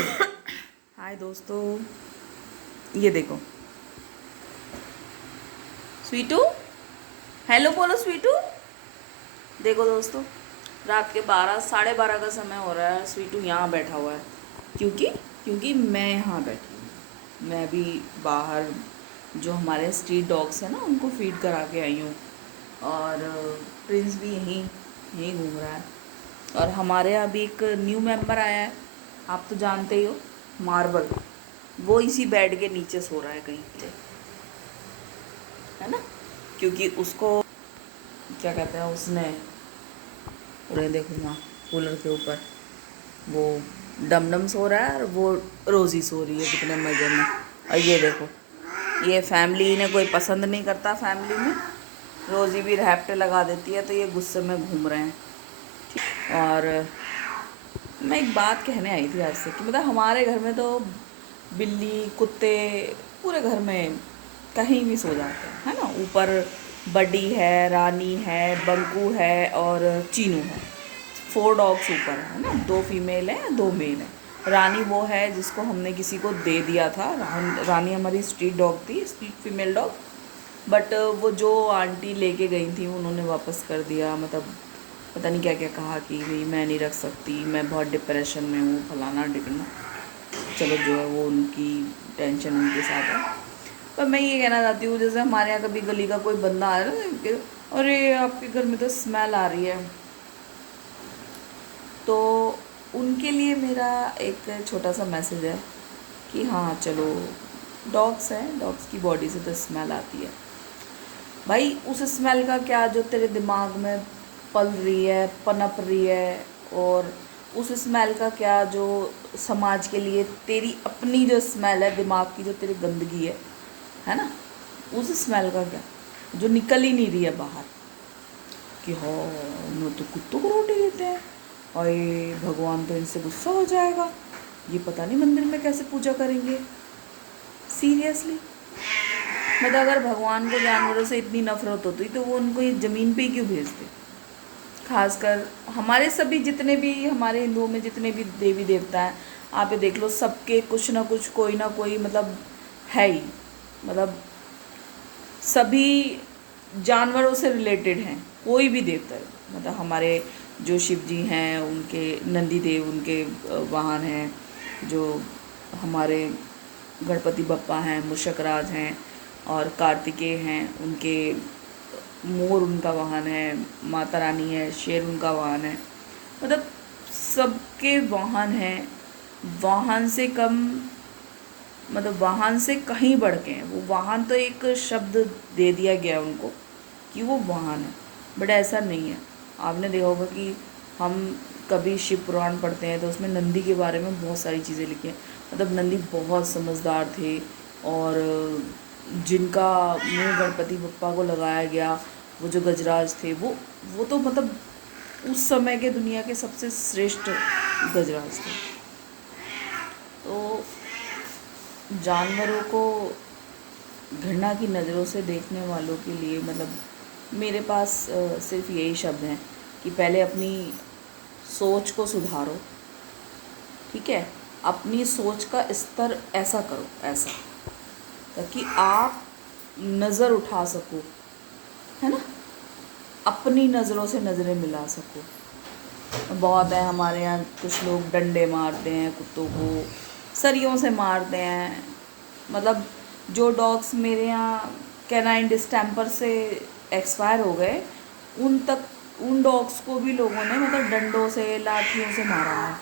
हाय दोस्तों, ये देखो स्वीटू। हेलो बोलो स्वीटू। देखो दोस्तों, रात के 12 साढ़े 12 का समय हो रहा है। स्वीटू यहाँ बैठा हुआ है। क्योंकि क्योंकि मैं यहाँ बैठी हूँ। मैं भी बाहर जो हमारे स्ट्रीट डॉग्स हैं ना, उनको फीड करा के आई हूँ। और प्रिंस भी यहीं यहीं घूम रहा है। और हमारे यहाँ भी एक न्यू मेंबर आया है, आप तो जानते ही हो, मार्बल। वो इसी बेड के नीचे सो रहा है कहीं पे, है ना। क्योंकि उसको क्या कहते हैं, उसने उन्हें देखो ना, कूलर के ऊपर वो डमडम सो रहा है और वो रोज़ी सो रही है कितने मज़े में। और ये देखो, ये फैमिली इन्हें कोई पसंद नहीं करता। फैमिली में रोज़ी भी रैप्टे लगा देती है, तो ये गुस्से में घूम रहे हैं। और मैं एक बात कहने आई थी आपसे कि मतलब हमारे घर में तो बिल्ली कुत्ते पूरे घर में कहीं भी सो जाते हैं, है ना। ऊपर बडी है, रानी है, बंकू है और चीनू है। 4 डॉग्स ऊपर है ना, 2 फीमेल हैं 2 मेल हैं। रानी वो है जिसको हमने किसी को दे दिया था। रानी हमारी स्ट्रीट डॉग थी, स्ट्रीट फीमेल डॉग। बट वो जो आंटी लेके गई थी उन्होंने वापस कर दिया। मतलब पता नहीं क्या क्या कहा कि भाई मैं नहीं रख सकती, मैं बहुत डिप्रेशन में हूँ, फलाना ढिकना। चलो जो है वो उनकी टेंशन उनके साथ है। पर मैं ये कहना चाहती हूँ, जैसे हमारे यहाँ कभी गली का कोई बंदा आ रहा है ना, अरे आपके घर में तो स्मेल आ रही है, तो उनके लिए मेरा एक छोटा सा मैसेज है कि हाँ चलो, डॉग्स हैं, डॉग्स की बॉडी से तो स्मेल आती है भाई। उस स्मेल का क्या जो तेरे दिमाग में पल रही है, पनप रही है। और उस स्मेल का क्या जो समाज के लिए तेरी अपनी जो स्मेल है, दिमाग की जो तेरी गंदगी है ना, उस स्मेल का क्या जो निकल ही नहीं रही है बाहर। कि हाँ, उन्होंने तो कुत्तों को रोटी देते हैं, अरे भगवान तो इनसे गुस्सा हो जाएगा, ये पता नहीं मंदिर में कैसे पूजा करेंगे। सीरियसली, मतलब अगर भगवान को जानवरों से इतनी नफरत होती तो वो उनको ये ज़मीन पे ही क्यों भेजते। खासकर हमारे सभी जितने भी हमारे हिंदुओं में जितने भी देवी देवता हैं, आप ये देख लो, सबके कुछ ना कुछ कोई ना कोई मतलब है ही। मतलब सभी जानवरों से रिलेटेड हैं, कोई भी देवता है। मतलब हमारे जो शिव जी हैं उनके नंदी देव उनके वाहन हैं। जो हमारे गणपति बप्पा हैं, मूषक राज हैं, और कार्तिकेय हैं, उनके मोर उनका वाहन है, माता रानी है, शेर उनका वाहन है। मतलब सबके वाहन हैं। वाहन से कम, मतलब वाहन से कहीं बढ़ के हैं। वो वाहन तो एक शब्द दे दिया गया उनको कि वो वाहन है, बट ऐसा नहीं है। आपने देखा होगा कि हम कभी शिव पुराण पढ़ते हैं तो उसमें नंदी के बारे में बहुत सारी चीज़ें लिखी हैं। मतलब नंदी बहुत समझदार थे, और जिनका मुंह गणपति बप्पा को लगाया गया, वो जो गजराज थे, वो तो मतलब उस समय के दुनिया के सबसे श्रेष्ठ गजराज थे। तो जानवरों को घृणा की नज़रों से देखने वालों के लिए मतलब मेरे पास सिर्फ यही शब्द हैं कि पहले अपनी सोच को सुधारो, ठीक है। अपनी सोच का स्तर ऐसा करो, ऐसा, ताकि आप नज़र उठा सको, है ना, अपनी नज़रों से नज़रें मिला सको। बहुत है हमारे यहाँ, कुछ लोग डंडे मारते हैं कुत्तों को, सरियों से मारते हैं। मतलब जो डॉग्स मेरे यहाँ कैनाइन डिस्टेम्पर से एक्सपायर हो गए, उन डॉग्स को भी लोगों ने मतलब डंडों से, लाठियों से मारा है,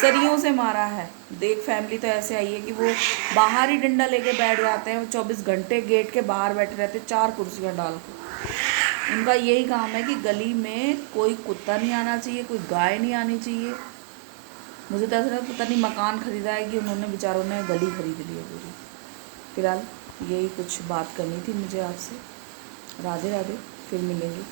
सरियों से मारा है। देख फैमिली तो ऐसे आई है कि वो बाहर ही डंडा लेके बैठ जाते हैं, वो 24 घंटे गेट के बाहर बैठे रहते, 4 कुर्सियाँ डाल के। उनका यही काम है कि गली में कोई कुत्ता नहीं आना चाहिए, कोई गाय नहीं आनी चाहिए। मुझे तो ऐसा पता नहीं मकान ख़रीदा है कि उन्होंने बेचारों ने गली खरीद ली है पूरी। फिलहाल यही कुछ बात करनी थी मुझे आपसे। राधे राधे, फिर मिलेंगे।